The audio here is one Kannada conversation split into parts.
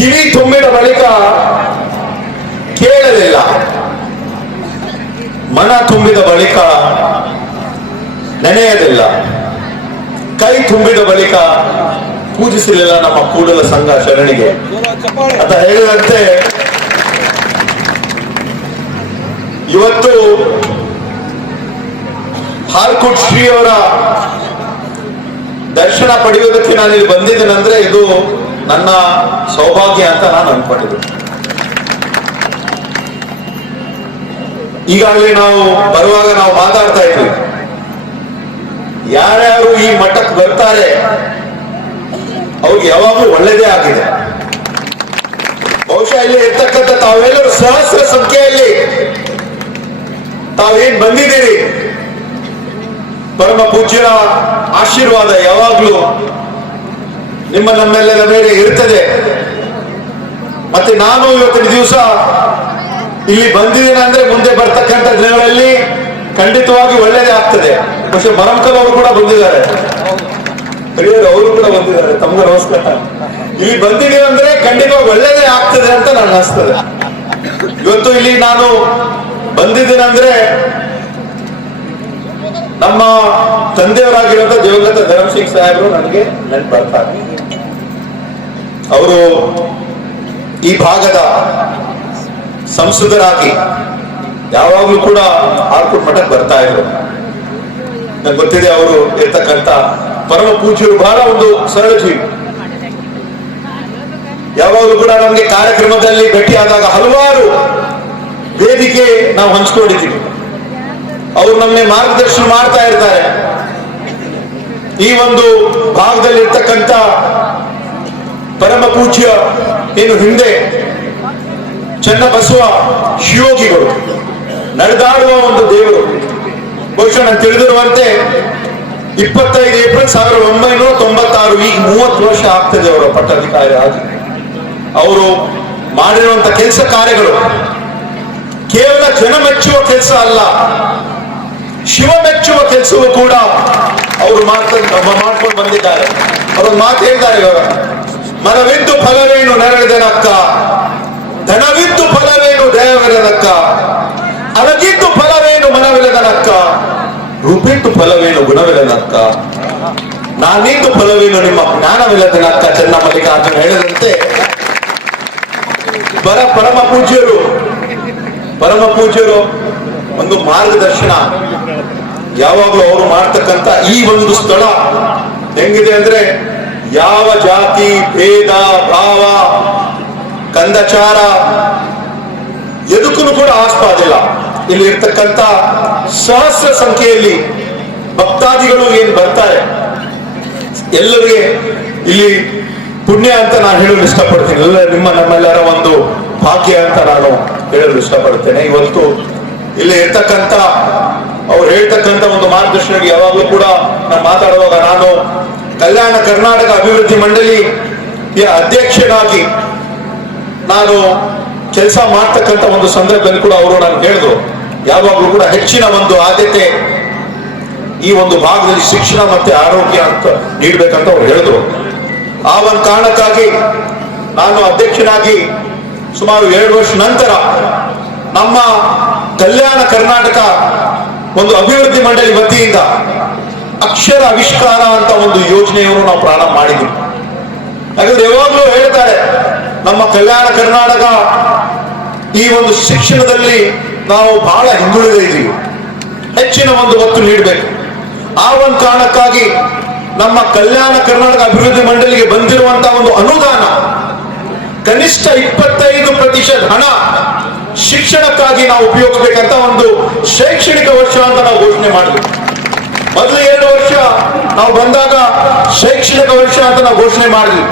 ಕಿವಿ ತುಂಬಿದ ಬಳಿಕ ಕೇಳಲಿಲ್ಲ, ಮನ ತುಂಬಿದ ಬಳಿಕ ನೆನೆಯಲಿಲ್ಲ, ಕೈ ತುಂಬಿದ ಬಳಿಕ ಪೂಜಿಸಲಿಲ್ಲ ನಮ್ಮ ಕೂಡಲ ಸಂಘ ಶರಣಿಗೆ ಅಂತ ಹೇಳಿದಂತೆ ಇವತ್ತು ಹಾರ್ಕುಟ್ ಶ್ರೀಯವರ ದರ್ಶನ ಪಡೆಯುವುದಕ್ಕೆ ನಾನು ಇಲ್ಲಿ ಬಂದಿದ್ದೇನೆಂದ್ರೆ ಇದು ನನ್ನ ಸೌಭಾಗ್ಯ ಅಂತ ನಾನು ಅನ್ಕೊಂಡಿದ್ದೆ. ಈಗಾಗಲೇ ನಾವು ಬರುವಾಗ ನಾವು ಮಾತಾಡ್ತಾ ಇದ್ವಿ, ಯಾರ್ಯಾರು ಈ ಮಠಕ್ಕೆ ಬರ್ತಾರೆ ಅವ್ರಿಗೆ ಯಾವಾಗಲೂ ಒಳ್ಳೆಯದೇ ಆಗಿದೆ. ಬಹುಶಃ ಇಲ್ಲಿ ಇರ್ತಕ್ಕಂಥ ತಾವೆಲ್ಲರೂ ಸಹಸ್ರ ಸಂಖ್ಯೆಯಲ್ಲಿ ತಾವೇನ್ ಬಂದಿದ್ದೀರಿ, ಪರಮ ಪೂಜ್ಯರ ಆಶೀರ್ವಾದ ಯಾವಾಗ್ಲೂ ನಮ್ಮೆಲ್ಲರ ಮೇಲೆ ಇರ್ತದೆ. ಮತ್ತೆ ನಾನು ಇವತ್ತಿನ ದಿವಸ ಇಲ್ಲಿ ಬಂದಿದ್ದೇನೆ ಅಂದ್ರೆ ಮುಂದೆ ಬರ್ತಕ್ಕಂಥ ದಿನಗಳಲ್ಲಿ ಖಂಡಿತವಾಗಿ ಒಳ್ಳೆಯದೇ ಆಗ್ತದೆ. പക്ഷെ ಮರಂಕಲ್ ಅವರು ಕೂಡ ಬಂದಿದ್ದಾರೆ, ಅವರು ಕೂಡ ಬಂದಿದ್ದಾರೆ. ತಮ್ಗೆ ನಮಸ್ಕಾರ. ಇಲ್ಲಿ ಬಂದಿದ್ದೀವಿ ಅಂದ್ರೆ ಖಂಡಿತವಾಗಿ ಒಳ್ಳೆಯದೇ ಆಗ್ತದೆ ಅಂತ ನಾನು ಅನಿಸ್ತದೆ. ಇವತ್ತು ಇಲ್ಲಿ ನಾನು ಬಂದಿದ್ದೇನೆ ಅಂದ್ರೆ ನಮ್ಮ ತಂದೆಯವರಾಗಿರುವಂತ ದಿವಂಗತ ಧರ್ಮಸಿಂಗ್ ಸಾಹೇಬರು ನನಗೆ ನೆನಪು ಬರ್ತಾರೆ. ಅವರು ಈ ಭಾಗದ ಸಂಸದರಾಗಿ ಯಾವಾಗ್ಲೂ ಕೂಡ ಹಾರ್ಕುಟ್ ಮಠಕ್ಕೆ ಬರ್ತಾ ಇದ್ರು. ನಂಗೆ ಗೊತ್ತಿದೆ ಅವರು ಇರ್ತಕ್ಕಂಥ ಪರಮ ಪೂಜ್ಯರು ಬಹಳ ಒಂದು ಸರಳ ಜೀವಿ. ಯಾವಾಗಲೂ ಕೂಡ ನಮ್ಗೆ ಕಾರ್ಯಕ್ರಮದಲ್ಲಿ ಭೇಟಿಯಾದಾಗ ಹಲವಾರು ವೇದಿಕೆ ನಾವು ಹಂಚ್ಕೊಂಡಿದ್ದೀವಿ. ಅವರು ನಮಗೆ ಮಾರ್ಗದರ್ಶನ ಮಾಡ್ತಾ ಇರ್ತಾರೆ. ಈ ಒಂದು ಭಾಗದಲ್ಲಿ ಇರ್ತಕ್ಕಂಥ ಪರಮ ಪೂಜ್ಯ ಏನು ಹಿಂದೆ ಚನ್ನಬಸವ ಶಿವಯೋಗಿಗಳು ನಡೆದಾಡುವ ಒಂದು ದೇವರು. ಬಹುಶಃ ನಾನು ತಿಳಿದಿರುವಂತೆ 25 ಏಪ್ರಿಲ್ 1996, ಈಗ 30 ವರ್ಷ ಆಗ್ತದೆ ಅವರ ಪಟ್ಟಾಧಿಕಾರಿ ಆಗಿ. ಅವರು ಮಾಡಿರುವಂತ ಕೆಲಸ ಕಾರ್ಯಗಳು ಕೇವಲ ಜನ ಮೆಚ್ಚುವ ಕೆಲಸ ಅಲ್ಲ, ಶಿವ ಮೆಚ್ಚುವ ಕೆಲಸವೂ ಕೂಡ ಅವರು ಮಾಡ್ಕೊಂಡು ಬಂದಿದ್ದಾರೆ. ಅವರು ಮಾತು ಹೇಳ್ತಾರೆ, ಇವಾಗ ಮನವಿದ್ದು ಫಲವೇನು ನೆರಳಿದನಕ್ಕ, ಧನವಿದ್ದು ಫಲವೇನು ದೇವರನಕ್ಕ, ಅನಗಿದ್ದು ಫಲವೇನು ಮನವಿಲ್ಲದನಕ್ಕ, ರೂಪಿದ್ದು ಫಲವೇನು ಗುಣವಿಲ್ಲದನಕ್ಕ, ನಾನಿದ್ದು ಫಲವೇನು ನಿಮ್ಮ ಜ್ಞಾನವಿಲ್ಲದನಕ್ಕ. ಚನ್ನಮಲ್ಲಿಕಾರ್ಜುನ ಹೇಳಿದಂತೆ ಪರಮ ಪೂಜ್ಯರು ಒಂದು ಮಾರ್ಗದರ್ಶನ ಯಾವಾಗಲೂ ಅವರು ಮಾಡ್ತಕ್ಕಂಥ ಈ ಒಂದು ಸ್ಥಳ ಹೆಂಗಿದೆ ಅಂದ್ರೆ ಯಾವ ಜಾತಿ ಭೇದ ಭಾವ ಕಂದಚಾರ ಎದಕ್ಕೂ ಕೂಡ ಆಸ್ಪಾದಿಲ್ಲ. ಇಲ್ಲಿ ಇರ್ತಕ್ಕಂಥ ಸಹಸ್ರ ಸಂಖ್ಯೆಯಲ್ಲಿ ಭಕ್ತಾದಿಗಳು ಏನ್ ಬರ್ತಾರೆ ಎಲ್ಲರಿಗೆ ಇಲ್ಲಿ ಪುಣ್ಯ ಅಂತ ನಾನು ಹೇಳಲು ಇಷ್ಟಪಡ್ತೀನಿ. ಎಲ್ಲ ನಮ್ಮೆಲ್ಲರ ಒಂದು ಭಾಗ್ಯ ಅಂತ ನಾನು ಹೇಳಲು ಇಷ್ಟಪಡ್ತೇನೆ. ಇವತ್ತು ಇಲ್ಲಿ ಇರ್ತಕ್ಕಂಥ ಅವ್ರು ಹೇಳ್ತಕ್ಕಂಥ ಒಂದು ಮಾರ್ಗದರ್ಶನ ಯಾವಾಗಲೂ ಕೂಡ ನಾನು ಮಾತಾಡುವಾಗ ನಾನು ಕಲ್ಯಾಣ ಕರ್ನಾಟಕ ಅಭಿವೃದ್ಧಿ ಮಂಡಳಿಯ ಅಧ್ಯಕ್ಷನಾಗಿ ನಾನು ಕೆಲಸ ಮಾಡ್ತಕ್ಕಂಥ ಒಂದು ಸಂದರ್ಭದಲ್ಲಿ ಕೂಡ ಅವರು ನಾನು ಹೇಳಿದ್ರು, ಯಾವಾಗಲೂ ಕೂಡ ಹೆಚ್ಚಿನ ಒಂದು ಆದ್ಯತೆ ಈ ಒಂದು ಭಾಗದಲ್ಲಿ ಶಿಕ್ಷಣ ಮತ್ತೆ ಆರೋಗ್ಯ ಅಂತ ನೀಡಬೇಕಂತ ಅವ್ರು ಹೇಳಿದ್ರು. ಆ ಒಂದು ಕಾರಣಕ್ಕಾಗಿ ನಾನು ಅಧ್ಯಕ್ಷನಾಗಿ ಸುಮಾರು 2 ವರ್ಷ ನಂತರ ನಮ್ಮ ಕಲ್ಯಾಣ ಕರ್ನಾಟಕ ಒಂದು ಅಭಿವೃದ್ಧಿ ಮಂಡಳಿ ವತಿಯಿಂದ ಅಕ್ಷರ ಆವಿಷ್ಕಾರ ಅಂತ ಒಂದು ಯೋಜನೆಯನ್ನು ನಾವು ಪ್ರಾರಂಭ ಮಾಡಿದ್ವಿ. ಯಾಕಂದ್ರೆ ಯಾವಾಗಲೂ ಹೇಳ್ತಾರೆ ನಮ್ಮ ಕಲ್ಯಾಣ ಕರ್ನಾಟಕ ಈ ಒಂದು ಶಿಕ್ಷಣದಲ್ಲಿ ನಾವು ಬಹಳ ಹಿಂದುಳಿದಿದ್ದೀವಿ, ಹೆಚ್ಚಿನ ಒಂದು ಒತ್ತು ನೀಡಬೇಕು. ಆ ಒಂದು ಕಾರಣಕ್ಕಾಗಿ ನಮ್ಮ ಕಲ್ಯಾಣ ಕರ್ನಾಟಕ ಅಭಿವೃದ್ಧಿ ಮಂಡಳಿಗೆ ಬಂದಿರುವಂತಹ ಒಂದು ಅನುದಾನ ಕನಿಷ್ಠ 25% ಹಣ ಶಿಕ್ಷಣಕ್ಕಾಗಿ ನಾವು ಉಪಯೋಗಿಸಬೇಕಂತ ಒಂದು ಶೈಕ್ಷಣಿಕ ವರ್ಷ ಅಂತ ನಾವು ಘೋಷಣೆ ಮಾಡಿದ್ವಿ. ಮೊದಲು 2 ವರ್ಷ ನಾವು ಬಂದಾಗ ಶೈಕ್ಷಣಿಕ ವರ್ಷ ಅಂತ ನಾವು ಘೋಷಣೆ ಮಾಡಿದ್ವಿ.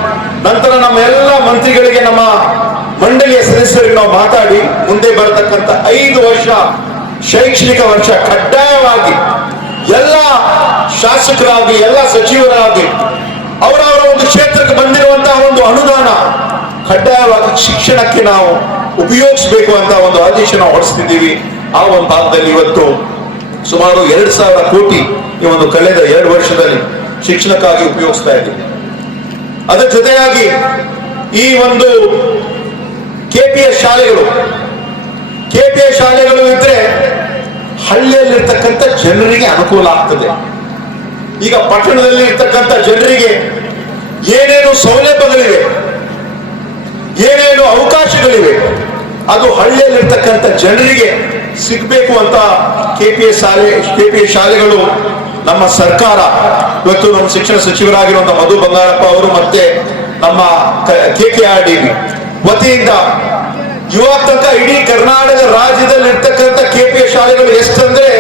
ನಂತರ ನಮ್ಮ ಎಲ್ಲ ಮಂತ್ರಿಗಳಿಗೆ ನಮ್ಮ ಮಂಡಳಿಯ ಸದಸ್ಯರಿಗೆ ನಾವು ಮಾತಾಡಿ ಮುಂದೆ ಬರತಕ್ಕಂಥ 5 ವರ್ಷ ಶೈಕ್ಷಣಿಕ ವರ್ಷ ಕಡ್ಡಾಯವಾಗಿ ಎಲ್ಲ ಶಾಸಕರಾಗಿ ಎಲ್ಲ ಸಚಿವರಾಗಿ ಅವರವರ ಒಂದು ಕ್ಷೇತ್ರಕ್ಕೆ ಬಂದಿರುವಂತಹ ಒಂದು ಅನುದಾನ ಕಡ್ಡಾಯವಾಗಿ ಶಿಕ್ಷಣಕ್ಕೆ ನಾವು ಉಪಯೋಗಿಸಬೇಕು ಅಂತ ಒಂದು ಆದೇಶ ನಾವು ಹೊರಡಿಸ್ತಿದ್ದೀವಿ. ಆ ಒಂದು ಭಾಗದಲ್ಲಿ ಇವತ್ತು ಸುಮಾರು 2,000 ಕೋಟಿ ಈ ಒಂದು ಕಳೆದ 2 ವರ್ಷದಲ್ಲಿ ಶಿಕ್ಷಣಕ್ಕಾಗಿ ಉಪಯೋಗಿಸ್ತಾ ಇದ್ದೀವಿ. ಅದರ ಜೊತೆಯಾಗಿ ಈ ಒಂದು ಕೆಪಿಎಸ್ ಶಾಲೆಗಳು ಇದ್ರೆ ಹಳ್ಳಿಯಲ್ಲಿರ್ತಕ್ಕಂಥ ಜನರಿಗೆ ಅನುಕೂಲ ಆಗ್ತದೆ. ಈಗ ಪಟ್ಟಣದಲ್ಲಿ ಇರ್ತಕ್ಕಂಥ ಜನರಿಗೆ ಏನೇನು ಸೌಲಭ್ಯಗಳಿವೆ, ಏನೇನು ಅವಕಾಶಗಳಿವೆ, ಅದು ಹಳ್ಳಿಯಲ್ಲಿರ್ತಕ್ಕಂಥ ಜನರಿಗೆ ಸಿಗ್ಬೇಕು ಅಂತ ಕೆಪಿಎಸ್ ಶಾಲೆಗಳು ನಮ್ಮ ಸರ್ಕಾರ ಇವತ್ತು ನಮ್ಮ ಶಿಕ್ಷಣ ಸಚಿವರಾಗಿರುವಂತಹ ಮಧು ಬಂಗಾರಪ್ಪ ಅವರು ಮತ್ತೆ ನಮ್ಮ KKRDB ವತಿಯಿಂದ ಇವಾಗ ತನಕ ಇಡೀ ಕರ್ನಾಟಕ ರಾಜ್ಯದಲ್ಲಿ ಇರ್ತಕ್ಕಂಥ ಕೆಪಿಎಸ್ ಶಾಲೆಗಳು ಎಷ್ಟಂದ್ರೆ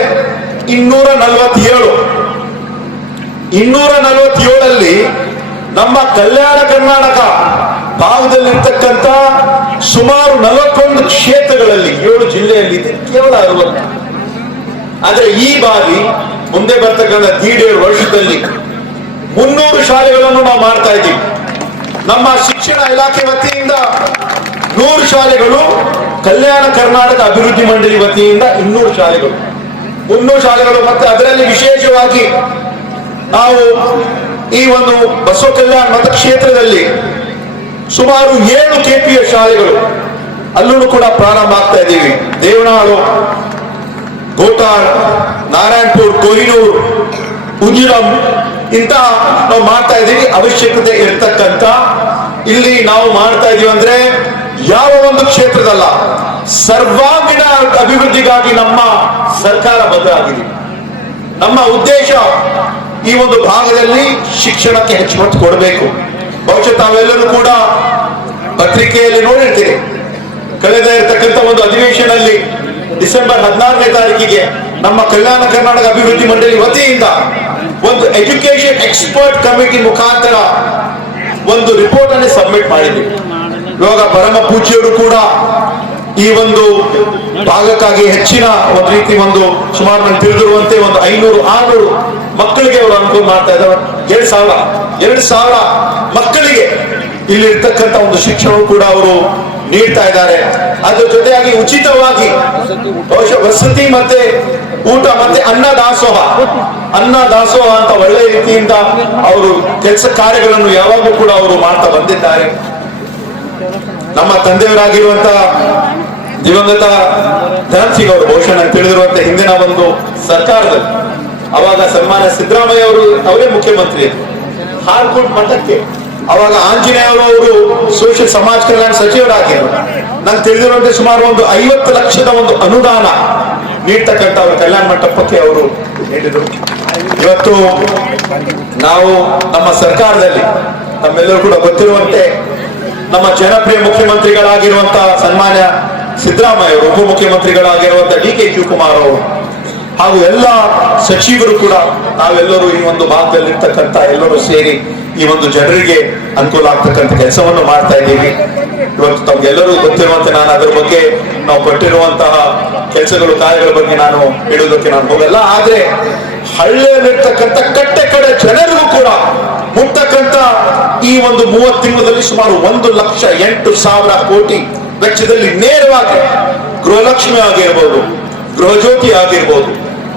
247 ನಮ್ಮ ಕಲ್ಯಾಣ ಕರ್ನಾಟಕ ಭಾಗದಲ್ಲಿರ್ತಕ್ಕಂಥ ಸುಮಾರು 41 ಕ್ಷೇತ್ರಗಳಲ್ಲಿ 7 ಜಿಲ್ಲೆಯಲ್ಲಿ ಇದೆ ಕೇವಲ 60. ಆದ್ರೆ ಈ ಬಾರಿ ಮುಂದೆ ಬರ್ತಕ್ಕಂಥ 1.5 ವರ್ಷದಲ್ಲಿ 300 ಶಾಲೆಗಳನ್ನು ನಾವು ಮಾಡ್ತಾ ಇದ್ದೀವಿ. ನಮ್ಮ ಶಿಕ್ಷಣ ಇಲಾಖೆ ವತಿಯಿಂದ 100 ಶಾಲೆಗಳು, ಕಲ್ಯಾಣ ಕರ್ನಾಟಕ ಅಭಿವೃದ್ಧಿ ಮಂಡಳಿ ವತಿಯಿಂದ 200 ಶಾಲೆಗಳು, 300 ಶಾಲೆಗಳು. ಮತ್ತೆ ಅದರಲ್ಲಿ ವಿಶೇಷವಾಗಿ ನಾವು ಈ ಒಂದು ಬಸವ ಕಲ್ಯಾಣ ಮತಕ್ಷೇತ್ರದಲ್ಲಿ ಸುಮಾರು 7 ಕೆಪಿಎಸ್ ಶಾಲೆಗಳು ಅಲ್ಲೂ ಕೂಡ ಪ್ರಾರಂಭ ಆಗ್ತಾ ಇದ್ದೀವಿ. ದೇವನಾಳು, ಗೋಟಾಳ್, ನಾರಾಯಣಪುರ್, ಕೊಹಿನೂರು, ಉಜಿರಂ ಇಂತಹ ನಾವು ಮಾಡ್ತಾ ಇದ್ದೀವಿ. ಅವಶ್ಯಕತೆ ಇರ್ತಕ್ಕಂಥ ಇಲ್ಲಿ ನಾವು ಮಾಡ್ತಾ ಇದೀವಿ ಅಂದ್ರೆ ಯಾವ ಒಂದು ಕ್ಷೇತ್ರದಲ್ಲ, ಸರ್ವಾಂಗೀಣ ಅಭಿವೃದ್ಧಿಗಾಗಿ ನಮ್ಮ ಸರ್ಕಾರ ಬದ್ಧವಾಗಿದೆ. ನಮ್ಮ ಉದ್ದೇಶ ಈ ಒಂದು ಭಾಗದಲ್ಲಿ ಶಿಕ್ಷಣಕ್ಕೆ ಹೆಚ್ಚು ಒತ್ತು ಕೊಡಬೇಕು. ಬಹುಶಃ ತಾವೆಲ್ಲರೂ ಕೂಡ ಪತ್ರಿಕೆಯಲ್ಲಿ ನೋಡಿರ್ತೀರಿ, ಕಳೆದ ಇರತಕ್ಕಂಥ ಒಂದು ಅಧಿವೇಶನಲ್ಲಿ ಡಿಸೆಂಬರ್ 16ನೇ ತಾರೀಕಿಗೆ ನಮ್ಮ ಕಲ್ಯಾಣ ಕರ್ನಾಟಕ ಅಭಿವೃದ್ಧಿ ಮಂಡಳಿ ವತಿಯಿಂದ ಒಂದು ಎಜುಕೇಶನ್ ಎಕ್ಸ್ಪರ್ಟ್ ಕಮಿಟಿ ಮುಖಾಂತರ ಒಂದು ರಿಪೋರ್ಟ್ ಅನ್ನು ಸಬ್ಮಿಟ್ ಮಾಡಿದ್ವಿ. ಇವಾಗ ಪರಮ ಪೂಜ್ಯರು ಕೂಡ ಈ ಒಂದು ಭಾಗಕ್ಕಾಗಿ ಹೆಚ್ಚಿನ ಒಂದು ರೀತಿ ಒಂದು ಸುಮಾರು ನಾನು ತಿಳಿದಿರುವಂತೆ ಒಂದು 500-600 ಮಕ್ಕಳಿಗೆ ಅವರು ಅನುಕೂಲ ಮಾಡ್ತಾ ಇದ್ದಾರೆ. 2,000 ಮಕ್ಕಳಿಗೆ ಇಲ್ಲಿ ಇರ್ತಕ್ಕಂಥ ಒಂದು ಶಿಕ್ಷಣ ಕೂಡ ಅವರು ನೀಡ್ತಾ ಇದ್ದಾರೆ. ಅದ್ರ ಜೊತೆಯಾಗಿ ಉಚಿತವಾಗಿ ಬಹುಶಃ ವಸತಿ ಮತ್ತೆ ಊಟ ಮತ್ತೆ ಅನ್ನ ದಾಸೋಹ ಅಂತ ಒಳ್ಳೆ ರೀತಿಯಿಂದ ಅವರು ಕೆಲಸ ಕಾರ್ಯಗಳನ್ನು ಯಾವಾಗೂ ಕೂಡ ಅವರು ಮಾಡ್ತಾ ಬಂದಿದ್ದಾರೆ. ನಮ್ಮ ತಂದೆಯವರಾಗಿರುವಂತಹ ದಿವಂಗತ ಧನಂತ್ ಸಿಂಗ್ ಅವರು ಬಹುಶಃ ನಾನು ತಿಳಿದಿರುವಂತೆ ಹಿಂದಿನ ಒಂದು ಸರ್ಕಾರದಲ್ಲಿ ಅವಾಗ ಸನ್ಮಾನ್ಯ ಸಿದ್ದರಾಮಯ್ಯ ಅವರೇ ಮುಖ್ಯಮಂತ್ರಿ ಹಾರ್ಕೋಟ್ ಮಠಕ್ಕೆ ಅವಾಗ ಆಂಜನೇಯ ಅವರು ಸೋಷಿಯಲ್ ಸಮಾಜ ಕಲ್ಯಾಣ ಸಚಿವರಾಗಿದ್ದರು. ನಾನು ತಿಳಿದಿರುವಂತೆ ಸುಮಾರು ಒಂದು 50 ಲಕ್ಷದ ಒಂದು ಅನುದಾನ ನೀಡ್ತಕ್ಕಂಥ ಅವರು ಕಲ್ಯಾಣ ಮಂಟಪಕ್ಕೆ ಅವರು ನೀಡಿದರು. ಇವತ್ತು ನಾವು ನಮ್ಮ ಸರ್ಕಾರದಲ್ಲಿ ನಮ್ಮೆಲ್ಲರೂ ಕೂಡ ಗೊತ್ತಿರುವಂತೆ ನಮ್ಮ ಜನಪ್ರಿಯ ಮುಖ್ಯಮಂತ್ರಿಗಳಾಗಿರುವಂತಹ ಸನ್ಮಾನ್ಯ ಸಿದ್ದರಾಮಯ್ಯ ಅವರು, ಉಪಮುಖ್ಯಮಂತ್ರಿಗಳಾಗಿರುವಂತಹ DK ಶಿವಕುಮಾರ್ ಅವರು ಹಾಗೂ ಎಲ್ಲ ಸಚಿವರು ಕೂಡ ನಾವೆಲ್ಲರೂ ಈ ಒಂದು ಭಾಗದಲ್ಲಿ ಇರ್ತಕ್ಕಂಥ ಎಲ್ಲರೂ ಸೇರಿ ಈ ಒಂದು ಜನರಿಗೆ ಅನುಕೂಲ ಆಗ್ತಕ್ಕಂಥ ಕೆಲಸವನ್ನು ಮಾಡ್ತಾ ಇದ್ದೀವಿ. ಇವತ್ತು ತಮ್ಗೆಲ್ಲರೂ ಗೊತ್ತಿರುವಂತೆ ನಾನು ಅದರ ಬಗ್ಗೆ ನಾವು ಕೊಟ್ಟಿರುವಂತಹ ಕೆಲಸಗಳು ಕಾರ್ಯಗಳ ಬಗ್ಗೆ ನಾನು ಹೇಳುವುದಕ್ಕೆ ನಾನು ಹೋಗಲ್ಲ. ಆದ್ರೆ ಹಳ್ಳಿಯಲ್ಲಿರ್ತಕ್ಕಂಥ ಕಟ್ಟೆ ಜನರಿಗೂ ಕೂಡ ಮುಟ್ಟಕ್ಕಂಥ ಈ ಒಂದು 30 ತಿಂಗಳಲ್ಲಿ ಸುಮಾರು 1,08,000 ಕೋಟಿ ವೆಚ್ಚದಲ್ಲಿ ನೇರವಾಗಿ ಗೃಹಲಕ್ಷ್ಮಿ ಆಗಿರ್ಬೋದು, ಗೃಹಜ್ಯೋತಿ ಆಗಿರ್ಬೋದು,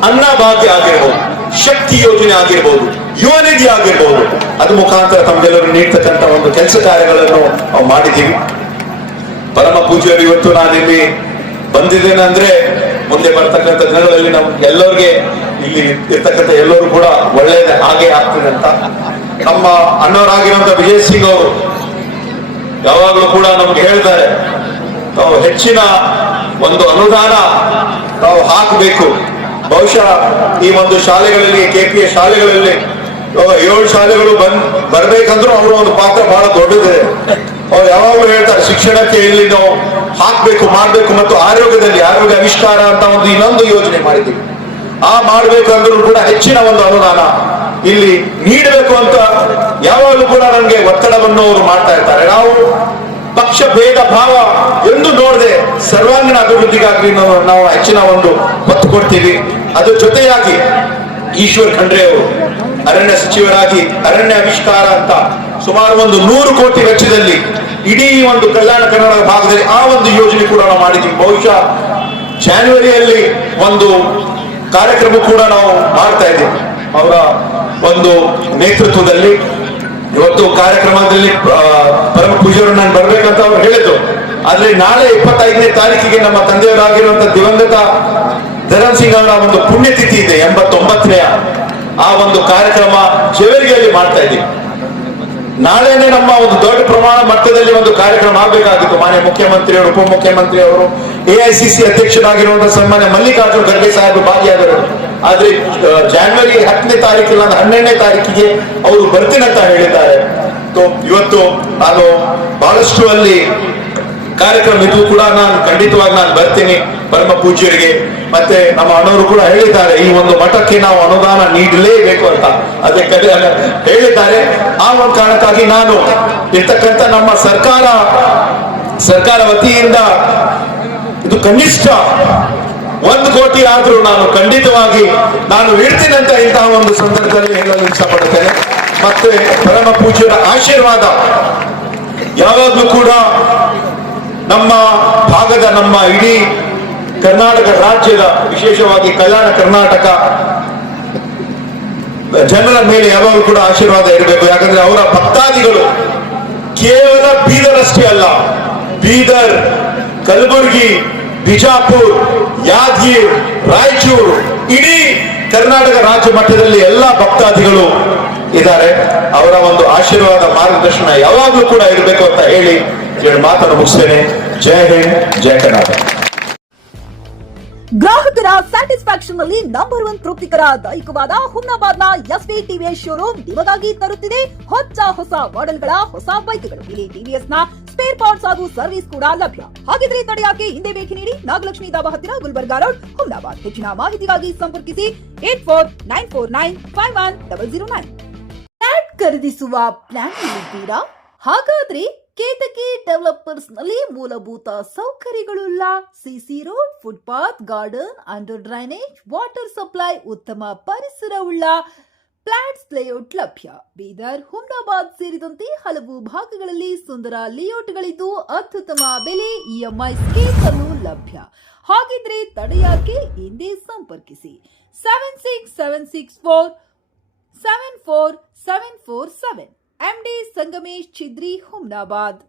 ಅನ್ನಭಾಗ್ಯ ಆಗಿರ್ಬೋದು, ಶಕ್ತಿ ಯೋಜನೆ ಆಗಿರ್ಬೋದು, ಯುವ ನಿಧಿ ಆಗಿರ್ಬೋದು, ಅದ್ರ ಮುಖಾಂತರ ತಮ್ಗೆಲ್ಲರೂ ನೀಡ್ತಕ್ಕಂಥ ಒಂದು ಕೆಲಸ ಕಾರ್ಯಗಳನ್ನು ನಾವು ಮಾಡಿದ್ದೀವಿ. ಪರಮ ಪೂಜ್ಯರು ಇವತ್ತು ನಾನು ಇಲ್ಲಿ ಬಂದಿದ್ದೇನೆ ಅಂದ್ರೆ ಮುಂದೆ ಬರ್ತಕ್ಕಂಥ ದಿನಗಳಲ್ಲಿ ನಮ್ ಎಲ್ಲರಿಗೆ ಇಲ್ಲಿ ಇರ್ತಕ್ಕಂಥ ಎಲ್ಲರೂ ಕೂಡ ಒಳ್ಳೆಯದೇ ಹಾಗೆ ಆಗ್ತದೆ ಅಂತ ನಮ್ಮ ಅಣ್ಣವರಾಗಿರುವಂತ ವಿಜಯ್ ಸಿಂಗ್ ಅವರು ಯಾವಾಗಲೂ ಕೂಡ ನಮ್ಗೆ ಹೇಳ್ತಾರೆ, ತಾವು ಹೆಚ್ಚಿನ ಒಂದು ಅನುದಾನ ನಾವು ಹಾಕಬೇಕು. ಬಹುಶಃ ಈ ಒಂದು ಶಾಲೆಗಳಲ್ಲಿ ಕೆಪಿಎಸ್ ಶಾಲೆಗಳಲ್ಲಿ 7 ಶಾಲೆಗಳು ಬರ್ಬೇಕಂದ್ರೂ ಅವರ ಒಂದು ಪಾತ್ರ ಬಹಳ ದೊಡ್ಡದಿದೆ. ಅವ್ರು ಯಾವಾಗಲೂ ಹೇಳ್ತಾರೆ ಶಿಕ್ಷಣಕ್ಕೆ ಇಲ್ಲಿ ನಾವು ಹಾಕ್ಬೇಕು, ಮಾಡ್ಬೇಕು. ಮತ್ತು ಆರೋಗ್ಯದಲ್ಲಿ ಆರೋಗ್ಯ ಆವಿಷ್ಕಾರ ಅಂತ ಒಂದು ಇನ್ನೊಂದು ಯೋಜನೆ ಮಾಡಿದ್ದೀವಿ. ಆ ಮಾಡ್ಬೇಕಂದ್ರೂ ಕೂಡ ಹೆಚ್ಚಿನ ಒಂದು ಅನುದಾನ ಇಲ್ಲಿ ನೀಡಬೇಕು ಅಂತ ಯಾವಾಗಲೂ ಕೂಡ ನನಗೆ ಒತ್ತಡವನ್ನು ಅವರು ಮಾಡ್ತಾ ಇರ್ತಾರೆ. ನಾವು ಪಕ್ಷ ಭೇದ ಭಾವ ಎಂದು ನೋಡದೆ ಸರ್ವಾಂಗೀಣ ಅಭಿವೃದ್ಧಿಗಾಗಿ ನಾವು ಹೆಚ್ಚಿನ ಒಂದು ಒತ್ತು ಕೊಡ್ತೀವಿ. ಅದ್ರ ಜೊತೆಯಾಗಿ ಈಶ್ವರ್ ಖಂಡ್ರೆ ಅವರು ಅರಣ್ಯ ಸಚಿವರಾಗಿ ಅರಣ್ಯ ಆವಿಷ್ಕಾರ ಅಂತ ಸುಮಾರು ಒಂದು 100 ಕೋಟಿ ವೆಚ್ಚದಲ್ಲಿ ಇಡೀ ಒಂದು ಕಲ್ಯಾಣ ಕರ್ನಾಟಕ ಭಾಗದಲ್ಲಿ ಆ ಒಂದು ಯೋಜನೆ ಕೂಡ ನಾವು ಮಾಡಿದ್ದೀವಿ. ಬಹುಶಃ ಜಾನ್ವರಿಯಲ್ಲಿ ಒಂದು ಕಾರ್ಯಕ್ರಮ ಕೂಡ ನಾವು ಮಾಡ್ತಾ ಇದ್ದೀವಿ ಅವರ ಒಂದು ನೇತೃತ್ವದಲ್ಲಿ. ಇವತ್ತು ಕಾರ್ಯಕ್ರಮದಲ್ಲಿ ಪರಮ ಪೂಜ್ಯರು ಹೇಳಿದ್ರು ನಾನು ಬರ್ಬೇಕಂತ ಅವ್ರು ಹೇಳಿದ್ರು. ಆದ್ರೆ ನಾಳೆ 25ನೇ ತಾರೀಕಿಗೆ ನಮ್ಮ ತಂದೆಯವರಾಗಿರುವಂತ ದಿವಂಗತ ಧರಮ್ ಸಿಂಗ್ ಅವರ ಒಂದು ಪುಣ್ಯತಿಥಿ ಇದೆ, 89ನೇ. ಆ ಒಂದು ಕಾರ್ಯಕ್ರಮ ಜೇವರ್ಗಿಯಲ್ಲಿ ಮಾಡ್ತಾ ಇದ್ದೀವಿ. ನಾಳೆನೆ ನಮ್ಮ ಒಂದು ದೊಡ್ಡ ಪ್ರಮಾಣ ಮಟ್ಟದಲ್ಲಿ ಒಂದು ಕಾರ್ಯಕ್ರಮ ಆಗಬೇಕಾಗಿತ್ತು. ಮಾನ್ಯ ಮುಖ್ಯಮಂತ್ರಿಯವರು, ಉಪಮುಖ್ಯಮಂತ್ರಿ ಅವರು, AICC ಅಧ್ಯಕ್ಷರಾಗಿರುವಂತಹ ಸನ್ಮಾನ್ಯ ಮಲ್ಲಿಕಾರ್ಜುನ್ ಖರ್ಗೆ ಸಾಹೇಬರು ಭಾಗಿಯಾಗಿರೋರು. ಆದ್ರೆ ಜನವರಿ 10ನೇ ತಾರೀಕಿಲ್ಲ 12ನೇ ತಾರೀಕಿಗೆ ಅವರು ಬರ್ತೀನಂತ ಹೇಳಿದ್ದಾರೆ. ಇವತ್ತು ನಾನು ಬಹಳಷ್ಟು ಅಲ್ಲಿ ಕಾರ್ಯಕ್ರಮ ಇದ್ದು ಕೂಡ ನಾನು ಖಂಡಿತವಾಗಿ ನಾನು ಬರ್ತೀನಿ. ಪರಮ ಪೂಜ್ಯರಿಗೆ ಮತ್ತೆ ನಮ್ಮ ಅಣ್ಣವರು ಕೂಡ ಹೇಳಿದ್ದಾರೆ, ಈ ಒಂದು ಮಠಕ್ಕೆ ನಾವು ಅನುದಾನ ನೀಡಲೇಬೇಕು ಅಂತ ಅದಕ್ಕೆ ಹೇಳಿದ್ದಾರೆ. ಆ ಒಂದು ಕಾರಣಕ್ಕಾಗಿ ನಾನು ಇರ್ತಕ್ಕಂಥ ನಮ್ಮ ಸರ್ಕಾರ ವತಿಯಿಂದ ಇದು ಕನಿಷ್ಠ 1 ಕೋಟಿ ಆದ್ರೂ ನಾನು ಖಂಡಿತವಾಗಿ ನಾನು ಇಡ್ತೀನಂತ ಇಂತಹ ಒಂದು ಸಂದರ್ಭದಲ್ಲಿ ಹೇಳಲು ಇಷ್ಟಪಡುತ್ತೇನೆ. ಮತ್ತೆ ಪರಮ ಪೂಜ್ಯರ ಆಶೀರ್ವಾದ ಯಾವಾಗ್ಲೂ ಕೂಡ ನಮ್ಮ ಭಾಗದ, ನಮ್ಮ ಇಡೀ ಕರ್ನಾಟಕ ರಾಜ್ಯದ, ವಿಶೇಷವಾಗಿ ಕಲ್ಯಾಣ ಕರ್ನಾಟಕ ಜನರ ಮೇಲೆ ಯಾವಾಗಲೂ ಕೂಡ ಆಶೀರ್ವಾದ ಇರಬೇಕು. ಯಾಕಂದ್ರೆ ಅವರ ಭಕ್ತಾದಿಗಳು ಕೇವಲ ಬೀದರ್ ಅಷ್ಟೇ ಅಲ್ಲ, ಬೀದರ್, ಕಲಬುರಗಿ, ಬಿಜಾಪುರ್, ಯಾದಗಿರಿ, ರಾಯಚೂರು, ಇಡೀ ಕರ್ನಾಟಕ ರಾಜ್ಯ ಮಟ್ಟದಲ್ಲಿ ಎಲ್ಲಾ ಭಕ್ತಾದಿಗಳು ಇದ್ದಾರೆ. ಅವರ ಒಂದು ಆಶೀರ್ವಾದ, ಮಾರ್ಗದರ್ಶನ ಯಾವಾಗಲೂ ಕೂಡ ಇರಬೇಕು ಅಂತ ಹೇಳಿ ಮಾತನ್ನು ಮುಗಿಸ್ತೇನೆ. ಜೈ ಹಿಂದ್, ಜೈ ಕರ್ನಾಟಕ. ಗ್ರಾಹಕರ ಸ್ಯಾಟಿಸ್ಫ್ಯಾಕ್ಷನ್ ನಲ್ಲಿ ನಂಬರ್ 1 ತೃಪ್ತಿಕರ ದೈಹಿಕವಾದ ಹುಮ್ನಾಬಾದ್ನ SV TVS ಶೋರೂಮ್ ನಿಮಗಾಗಿ ತರುತ್ತಿದೆ ಹೊಸ ಮಾಡೆಲ್ಗಳ ಹೊಸ ಬೈಕ್ಗಳು. ಇಲ್ಲಿ TVS ನ ಸ್ಪೇರ್ ಪಾರ್ಟ್ಸ್ ಹಾಗೂ ಸರ್ವಿಸ್ ಕೂಡ ಲಭ್ಯ. ಹಾಗಿದ್ರೆ ತಡೆಯಾಕೆ ಹಿಂದೆ ಭೇಟಿ ನೀಡಿ, ನಾಗಲಕ್ಷ್ಮಿ ದಾಬಾ ಹತ್ತಿರ, ಗುಲ್ಬರ್ಗಾ ರೋಡ್, ಹುಮ್ನಾಬಾದ್. ಹೆಚ್ಚಿನ ಮಾಹಿತಿಗಾಗಿ ಸಂಪರ್ಕಿಸಿ 8494951009. ಫ್ಲಾಟ್ ಖರೀದಿಸುವ ಪ್ಲಾನ್ ಇದ್ದೀರಾ? ಹಾಗಾದ್ರೆ ಕೇತಕಿ ಡೆವಲಪರ್ಸ್ ನಲ್ಲಿ ಮೂಲಭೂತ ಸೌಕರ್ಯಗಳುಳ್ಳ CC road, footpath, garden, under drainage, water supply, ಉತ್ತಮ ಪರಿಸರವುಳ್ಳ ಫ್ಲಾಟ್ಸ್ ಲೇಔಟ್ ಲಭ್ಯ. ಬೀದರ್, ಹುಮ್ನಾಬಾದ್ ಸೇರಿದಂತೆ ಹಲವು ಭಾಗಗಳಲ್ಲಿ ಸುಂದರ ಲೇಔಟ್ಗಳಿದ್ದು ಅತ್ಯುತ್ತಮ ಬೆಲೆ, EMI ಸ್ಕೀಮ್ಸ್ ಅನ್ನು ಲಭ್ಯ. ಹಾಗಿದ್ರೆ ತಡೆಯಾಕೆ ಹಿಂದೆ ಸಂಪರ್ಕಿಸಿ 7676474747. MD ಸಂಗಮೇಶ್ ಚಿದ್ರಿ, ಹುಮ್ನಾಬಾದ್.